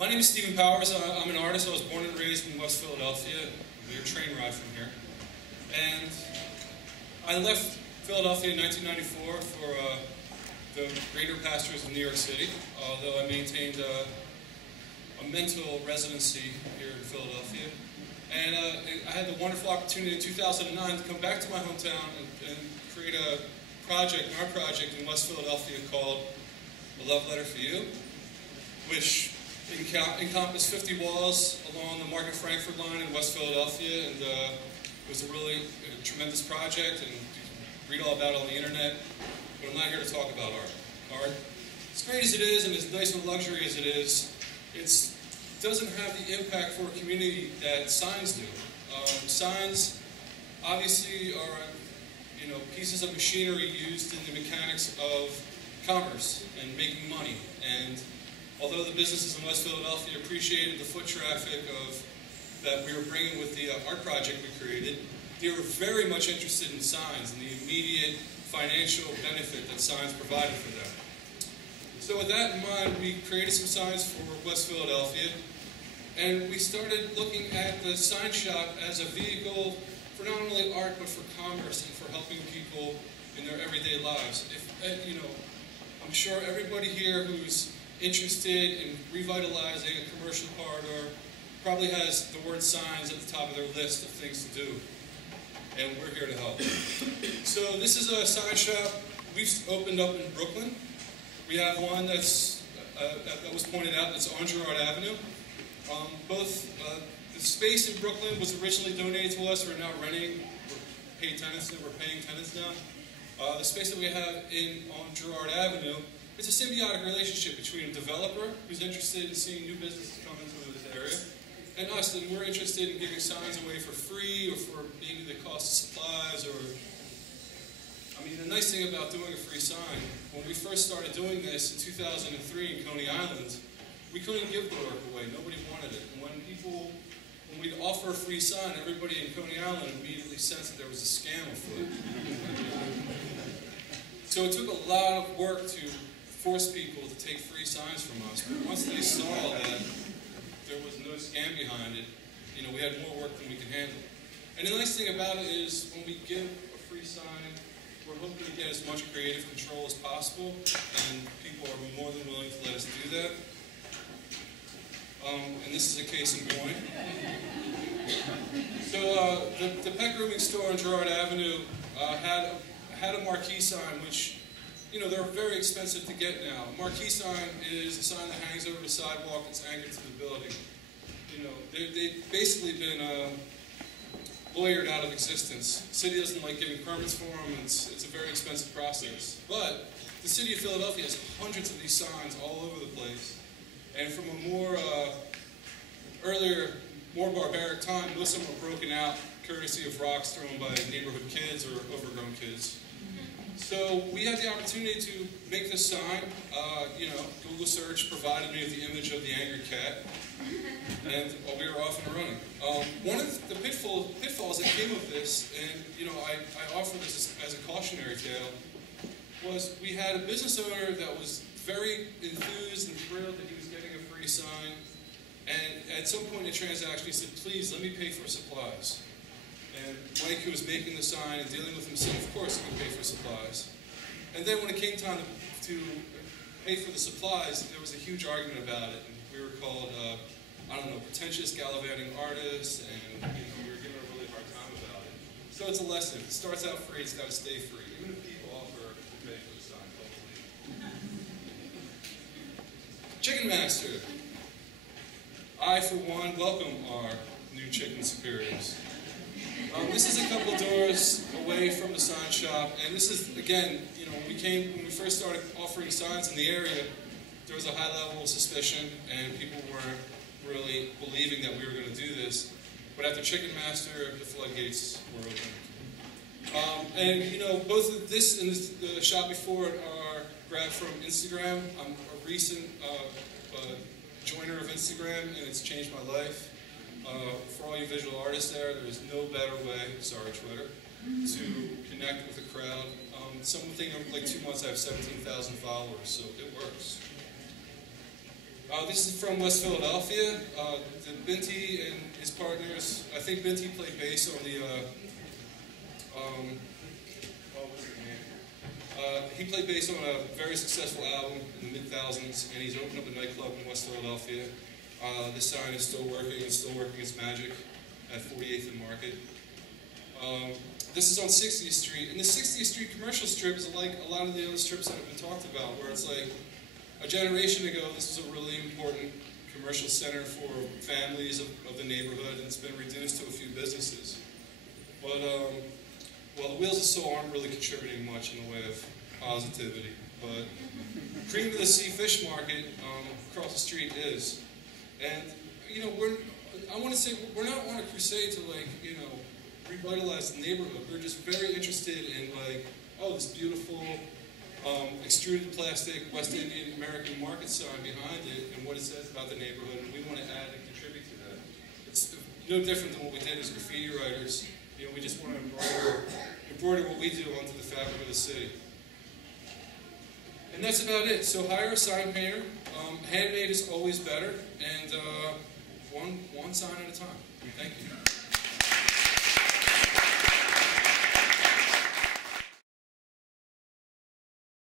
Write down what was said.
My name is Stephen Powers. I'm an artist. I was born and raised in West Philadelphia. We were a train ride from here. And I left Philadelphia in 1994 for the greater pastures of New York City, although I maintained a mental residency here in Philadelphia. And I had the wonderful opportunity in 2009 to come back to my hometown and create a project, an art project in West Philadelphia called A Love Letter for You, which encompassed 50 walls along the Market Frankfurt line in West Philadelphia, and it was a really tremendous project, and you can read all about it on the internet, but I'm not here to talk about art. Art, as great as it is and as nice and luxury as it is, it doesn't have the impact for a community that signs do. Signs obviously are pieces of machinery used in the mechanics of commerce and making money. And although the businesses in West Philadelphia appreciated the foot traffic that we were bringing with the art project we created, they were very much interested in signs and the immediate financial benefit that signs provided for them. So with that in mind, we created some signs for West Philadelphia, and we started looking at the sign shop as a vehicle for not only art, but for commerce and for helping people in their everyday lives. I'm sure everybody here who's interested in revitalizing a commercial corridor probably has the word signs at the top of their list of things to do, and we're here to help. So this is a sign shop we've opened up in Brooklyn. We have one that was pointed out that's on Girard Avenue. The space in Brooklyn was originally donated to us. We're now renting. We're paying tenants now. The space that we have on Girard Avenue, it's a symbiotic relationship between a developer who's interested in seeing new businesses come into this area, and us, and we're interested in giving signs away for free or for maybe the cost of supplies. The nice thing about doing a free sign, when we first started doing this in 2003 in Coney Island, we couldn't give the work away. Nobody wanted it. And when we'd offer a free sign, everybody in Coney Island immediately sensed that there was a scam afoot. So it took a lot of work to force people to take free signs from us. But once they saw that there was no scam behind it, we had more work than we could handle. And the nice thing about it is when we give a free sign, we're hoping to get as much creative control as possible, and people are more than willing to let us do that. And this is a case in point. So the pet grooming store on Girard Avenue had a marquee sign, which, they're very expensive to get now. A marquee sign is a sign that hangs over the sidewalk that's anchored to the building. They've basically been lawyered out of existence. The city doesn't like giving permits for them, and it's a very expensive process. But the city of Philadelphia has hundreds of these signs all over the place. And from a more barbaric time, most of them were broken out courtesy of rocks thrown by neighborhood kids or overgrown kids. So we had the opportunity to make this sign. Google search provided me with the image of the angry cat, and we were off and running. One of the pitfalls that came with this, and I offer this as a cautionary tale, was we had a business owner that was very enthused and thrilled that he was getting a free sign, and at some point in the transaction he said, "Please, let me pay for supplies." And Mike, who was making the sign and dealing with himself, of course he could pay for supplies. And then when it came time to pay for the supplies, there was a huge argument about it, and we were called, pretentious gallivanting artists, and we were given a really hard time about it. So it's a lesson. If it starts out free, it's got to stay free. Even if people offer to pay for the sign, hopefully. Chicken Master. I, for one, welcome our new chicken superiors. This is a couple doors away from the sign shop, and this is, again, when we first started offering signs in the area, there was a high level of suspicion, and people weren't really believing that we were going to do this. But after Chicken Master, the floodgates were open. Both of this and the shop before it are grabbed from Instagram. I'm a recent joiner of Instagram, and it's changed my life. For all you visual artists there is no better way, sorry Twitter, to connect with a crowd. Something like 2 months I have 17,000 followers, so it works. This is from West Philadelphia. Binti and his partners, I think Binti played bass on the, he played bass on a very successful album in the mid-2000s, and he's opened up a nightclub in West Philadelphia. This sign is still working. It's still working its magic at 48th and Market. This is on 60th Street, and the 60th Street commercial strip is like a lot of the other strips that have been talked about, where it's like a generation ago, this was a really important commercial center for families of the neighborhood, and it's been reduced to a few businesses. But well, the Wheels of Soul aren't really contributing much in the way of positivity, but Cream of the Sea Fish Market across the street is. And, you know, I want to say, we're not on a crusade to, like, you know, revitalize the neighborhood. We're just very interested in, like, oh, this beautiful extruded plastic West Indian American market sign behind it and what it says about the neighborhood, and we want to add and contribute to that. It's no different than what we did as graffiti writers. You know, we just want to embroider what we do onto the fabric of the city. And that's about it. So hire a sign painter. Handmade is always better, and one sign at a time. Thank you.